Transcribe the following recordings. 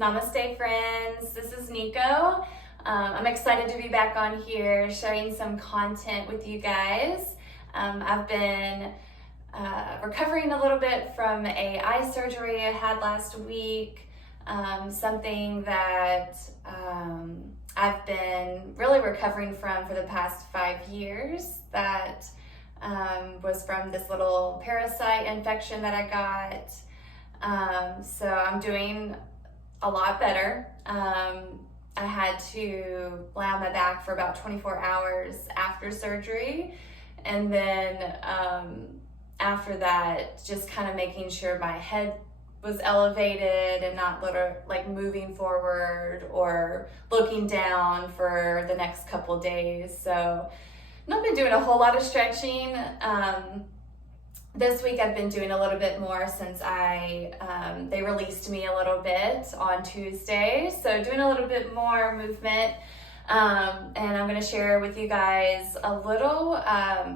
Namaste friends, this is Nico. I'm excited to be back on here sharing some content with you guys. I've been recovering a little bit from a eye surgery I had last week, something that I've been really recovering from for the past 5 years. That was from this little parasite infection that I got. So I'm doing a lot better. I had to lay on my back for about 24 hours after surgery. And then after that, just kind of making sure my head was elevated and not like moving forward or looking down for the next couple days. So I've not been doing a whole lot of stretching. This week I've been doing a little bit more since they released me a little bit on Tuesday. So doing a little bit more movement. And I'm going to share with you guys a little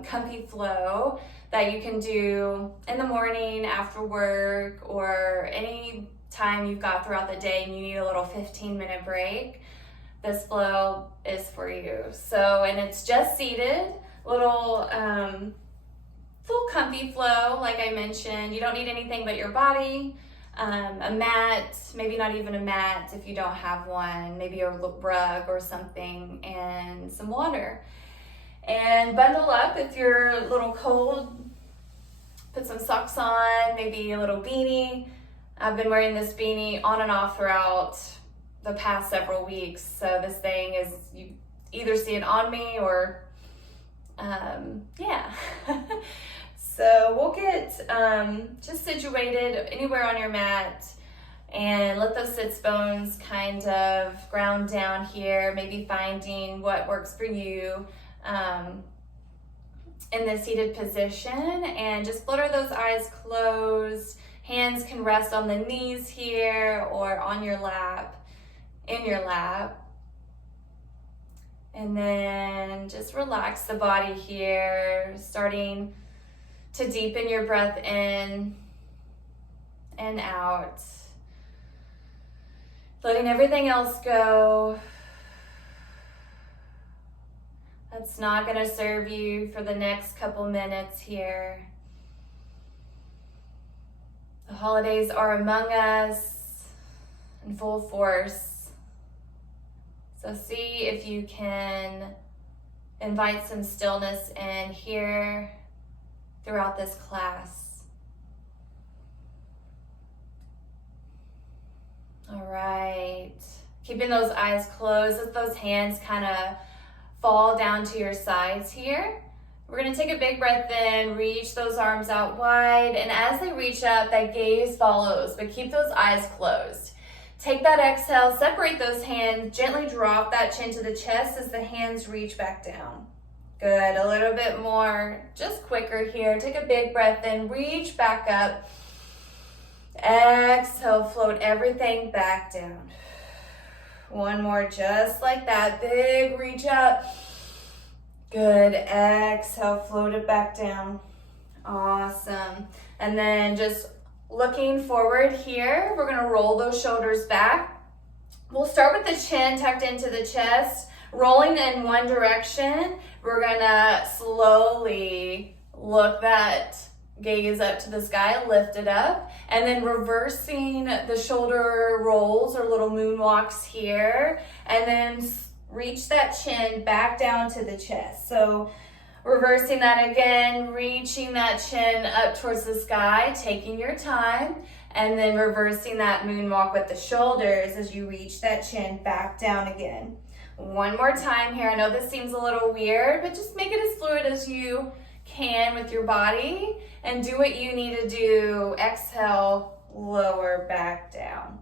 comfy flow that you can do in the morning, after work, or any time you've got throughout the day and you need a little 15-minute break. This flow is for you. So, and it's just seated, little full comfy flow, like I mentioned. You don't need anything but your body, a mat, maybe not even a mat if you don't have one, maybe a rug or something, and some water. And bundle up if you're a little cold. Put some socks on, maybe a little beanie. I've been wearing this beanie on and off throughout the past several weeks. So this thing is, you either see it on me or, yeah. So we'll get just situated anywhere on your mat and let those sits bones kind of ground down here, maybe finding what works for you in the seated position, and just flutter those eyes closed. Hands can rest on the knees here or on your lap, in your lap. And then just relax the body here, starting to deepen your breath in and out. Letting everything else go. That's not going to serve you for the next couple minutes here. The holidays are among us in full force. So see if you can invite some stillness in here throughout this class. All right. Keeping those eyes closed, let those hands kind of fall down to your sides here. We're going to take a big breath in, reach those arms out wide, and as they reach up, that gaze follows, but keep those eyes closed. Take that exhale, separate those hands, gently drop that chin to the chest as the hands reach back down. Good, a little bit more, just quicker here. Take a big breath in, reach back up. Exhale, float everything back down. One more, just like that, big reach up. Good, exhale, float it back down. Awesome. And then just looking forward here, we're gonna roll those shoulders back. We'll start with the chin tucked into the chest, rolling in one direction. We're gonna slowly look that gaze up to the sky, lift it up, and then reversing the shoulder rolls or little moonwalks here, and then reach that chin back down to the chest. So reversing that again, reaching that chin up towards the sky, taking your time, and then reversing that moonwalk with the shoulders as you reach that chin back down again. One more time here. I know this seems a little weird, but just make it as fluid as you can with your body and do what you need to do. Exhale, lower back down.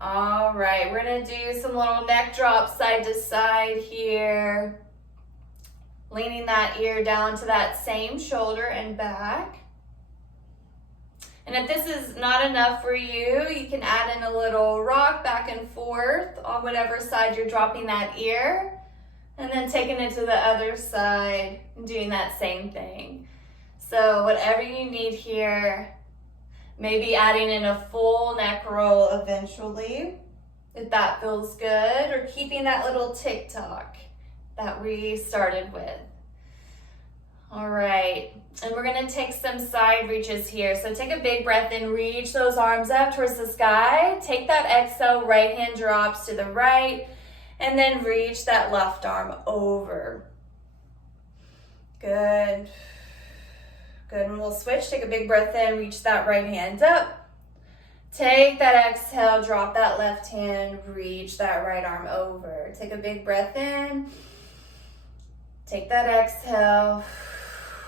All right, we're gonna do some little neck drops side to side here. Leaning that ear down to that same shoulder and back. And if this is not enough for you, you can add in a little rock back and forth on whatever side you're dropping that ear. And then taking it to the other side and doing that same thing. So whatever you need here, Maybe adding in a full neck roll eventually, if that feels good, or keeping that little tick-tock that we started with. All right, and we're gonna take some side reaches here. So take a big breath in, reach those arms up towards the sky. Take that exhale, right hand drops to the right, and then reach that left arm over. Good. Good, and we'll switch. Take a big breath in, reach that right hand up. Take that exhale, drop that left hand, reach that right arm over. Take a big breath in. Take that exhale,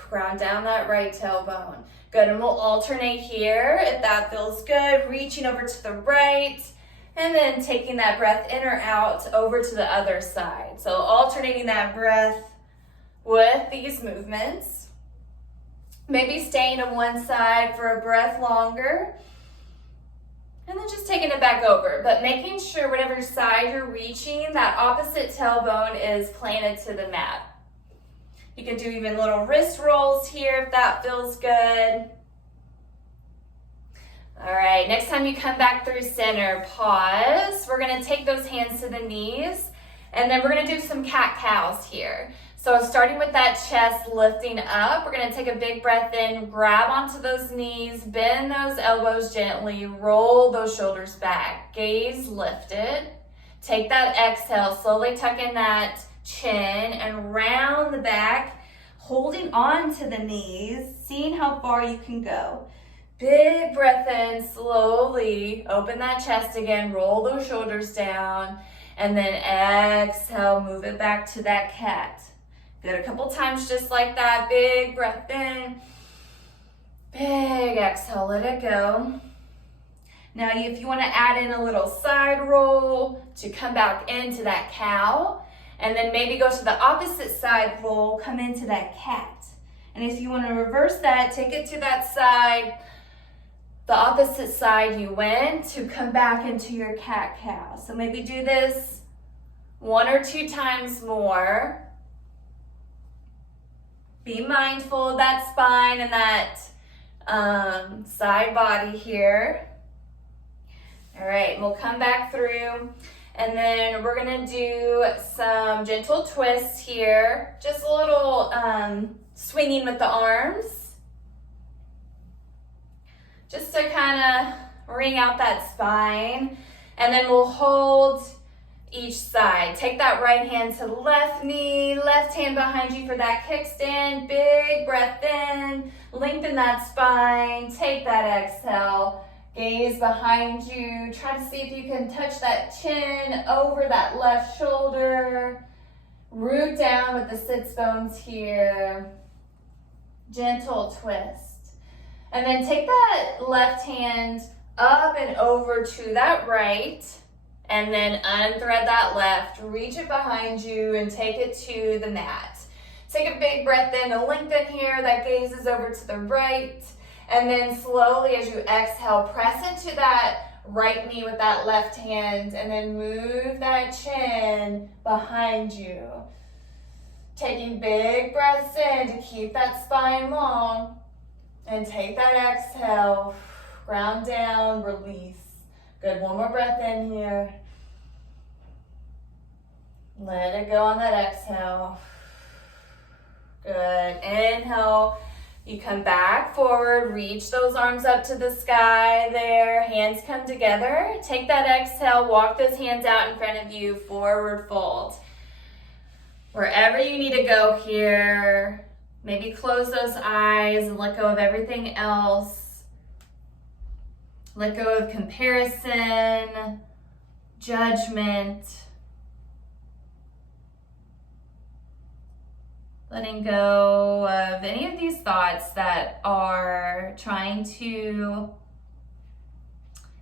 ground down that right tailbone. Good, and we'll alternate here if that feels good. Reaching over to the right, and then taking that breath in or out over to the other side. So alternating that breath with these movements. Maybe staying on one side for a breath longer, and then just taking it back over, but making sure whatever side you're reaching, that opposite tailbone is planted to the mat. You can do even little wrist rolls here if that feels good. All right, next time you come back through center, pause. We're gonna take those hands to the knees, and then we're gonna do some cat-cows here. So starting with that chest lifting up, we're gonna take a big breath in, grab onto those knees, bend those elbows gently, roll those shoulders back, gaze lifted. Take that exhale, slowly tuck in that chin and round the back, holding on to the knees, seeing how far you can go. Big breath in, slowly open that chest again, roll those shoulders down, and then exhale, move it back to that cat. Good, a couple times just like that. Big breath in, big exhale, let it go. Now if you want to add in a little side roll to come back into that cow, and then maybe go to the opposite side roll, come into that cat. And if you want to reverse that, take it to that side, the opposite side you went, to come back into your cat-cow. So maybe do this 1 or 2 times more. Be mindful of that spine and that side body here. All right, we'll come back through, and then we're gonna do some gentle twists here. Just a little swinging with the arms. Just to kind of wring out that spine. And then we'll hold each side. Take that right hand to the left knee, left hand behind you for that kickstand. Big breath in, lengthen that spine, take that exhale, gaze behind you. Try to see if you can touch that chin over that left shoulder. Root down with the sits bones here. Gentle twist. And then take that left hand up and over to that right. And then unthread that left, reach it behind you and take it to the mat. Take a big breath in to lengthen here, that gaze is over to the right. And then slowly as you exhale, press into that right knee with that left hand and then move that chin behind you. Taking big breaths in to keep that spine long. And take that exhale, ground down, release. Good, one more breath in here. Let it go on that exhale. Good, inhale. You come back forward, reach those arms up to the sky there. Hands come together. Take that exhale, walk those hands out in front of you, forward fold. Wherever you need to go here, maybe close those eyes and let go of everything else. Let go of comparison, judgment. Letting go of any of these thoughts that are trying to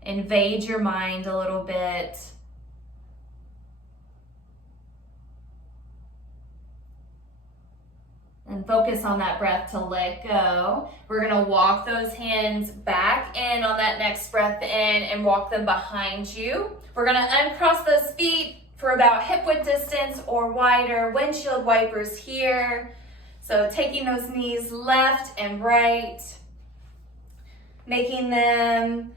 invade your mind a little bit. And focus on that breath to let go. We're gonna walk those hands back in on that next breath in and walk them behind you. We're gonna uncross those feet for about hip width distance or wider, windshield wipers here. So taking those knees left and right. making them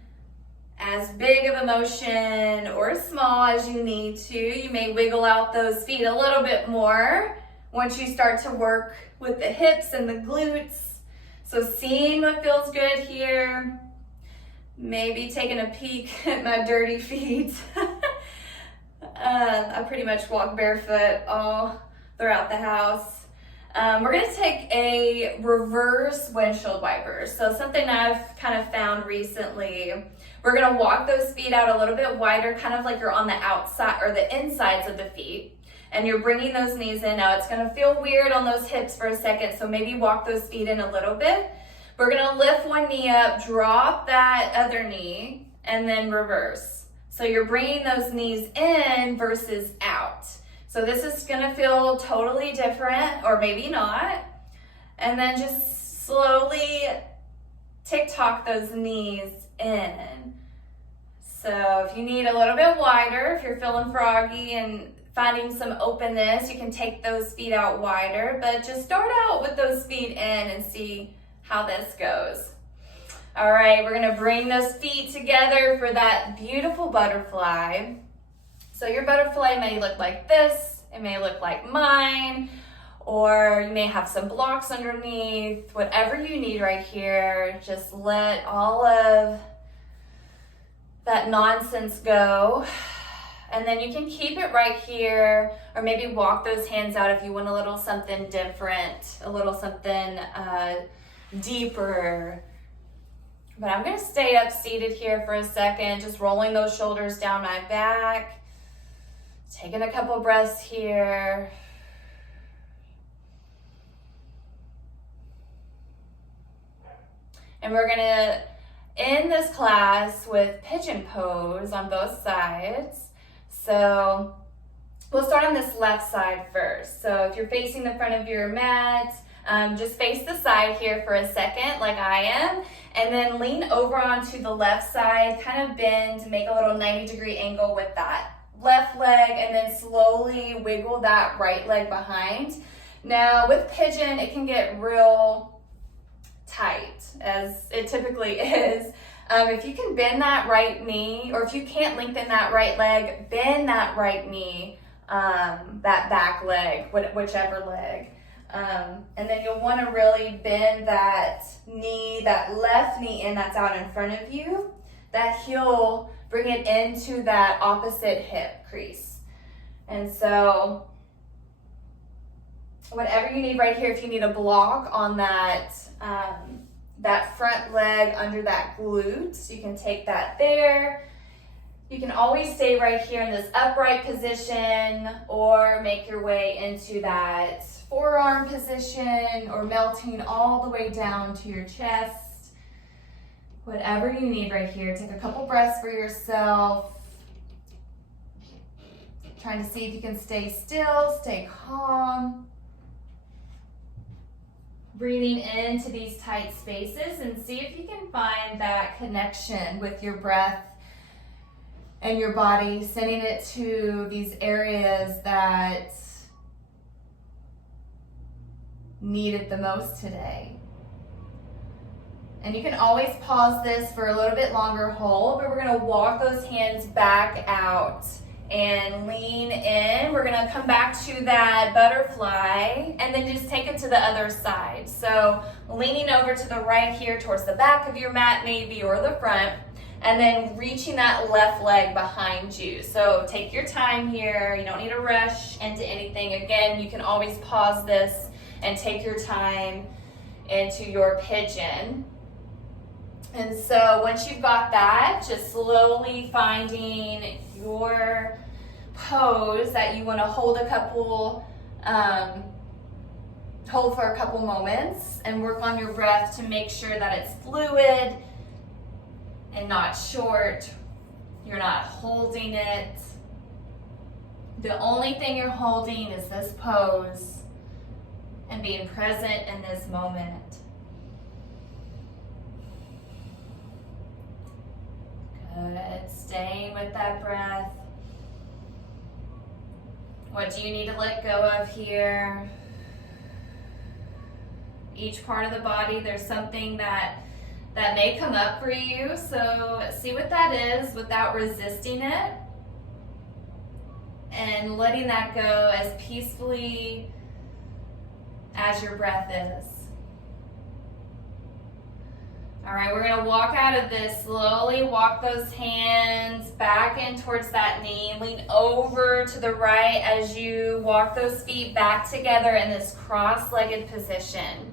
as big of a motion or as small as you need to. You may wiggle out those feet a little bit more once you start to work with the hips and the glutes. So seeing what feels good here, maybe taking a peek at my dirty feet. I pretty much walk barefoot all throughout the house. We're gonna take a reverse windshield wiper. So something I've kind of found recently, we're gonna walk those feet out a little bit wider, kind of like you're on the outside or the insides of the feet, and you're bringing those knees in. Now it's gonna feel weird on those hips for a second, so maybe walk those feet in a little bit. We're gonna lift one knee up, drop that other knee, and then reverse. So you're bringing those knees in versus out. So this is gonna feel totally different, or maybe not. And then just slowly tick-tock those knees in. So if you need a little bit wider, if you're feeling froggy and finding some openness, you can take those feet out wider, but just start out with those feet in and see how this goes. All right, we're gonna bring those feet together for that beautiful butterfly. So your butterfly may look like this, it may look like mine, or you may have some blocks underneath. Whatever you need right here, just let all of that nonsense go. And then you can keep it right here, or maybe walk those hands out if you want a little something different, a little something deeper. But I'm gonna stay up seated here for a second, just rolling those shoulders down my back. Taking a couple breaths here. And we're gonna end this class with pigeon pose on both sides. So we'll start on this left side first. So if you're facing the front of your mat, just face the side here for a second like I am, and then lean over onto the left side, kind of bend, make a little 90-degree angle with that left leg, and then slowly wiggle that right leg behind. Now with pigeon, it can get real tight, as it typically is. If you can bend that right knee, or if you can't lengthen that right leg, bend that right knee, that back leg, whichever leg. And then you'll want to really bend that knee, that left knee in that's out in front of you. That heel, bring it into that opposite hip crease. And so whatever you need right here, if you need a block on that, that front leg under that glute, you can take that there. You can always stay right here in this upright position, or make your way into that forearm position, or melting all the way down to your chest. Whatever you need right here. Take a couple breaths for yourself. Trying to see if you can stay still, stay calm. Breathing into these tight spaces, and see if you can find that connection with your breath and your body, sending it to these areas that need it the most today. And you can always pause this for a little bit longer hold, but we're gonna walk those hands back out and lean in. We're gonna come back to that butterfly and then just take it to the other side. So leaning over to the right here towards the back of your mat maybe, or the front, and then reaching that left leg behind you. So take your time here. You don't need to rush into anything. Again, you can always pause this and take your time into your pigeon. And so once you've got that, just slowly finding your pose that you want to hold a couple, hold for a couple moments, and work on your breath to make sure that it's fluid and not short. You're not holding it. The only thing you're holding is this pose and being present in this moment. Good. Staying with that breath. What do you need to let go of here? Each part of the body, there's something that that may come up for you. So see what that is without resisting it and letting that go as peacefully as your breath is. All right, we're gonna walk out of this slowly. Walk those hands back in towards that knee. Lean over to the right as you walk those feet back together in this cross-legged position.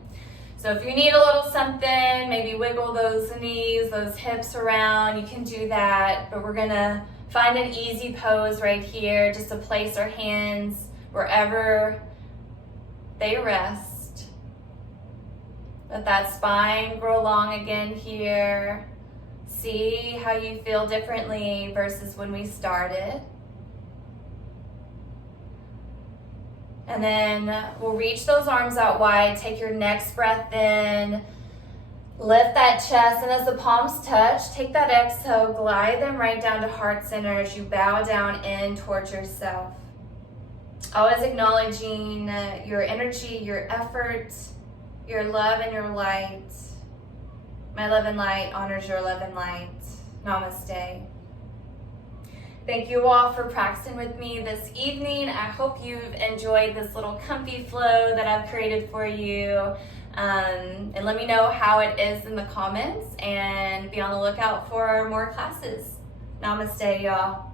So if you need a little something, maybe wiggle those knees, those hips around, you can do that. But we're gonna find an easy pose right here, just to place our hands wherever they rest. Let that spine grow long again here. See how you feel differently versus when we started. And then we'll reach those arms out wide. Take your next breath in. Lift that chest, and as the palms touch, take that exhale, glide them right down to heart center as you bow down in towards yourself. Always acknowledging your energy, your effort, your love and your light. My love and light honors your love and light. Namaste. Thank you all for practicing with me this evening. I hope you've enjoyed this little comfy flow that I've created for you. And let me know how it is in the comments, and be on the lookout for more classes. Namaste, y'all.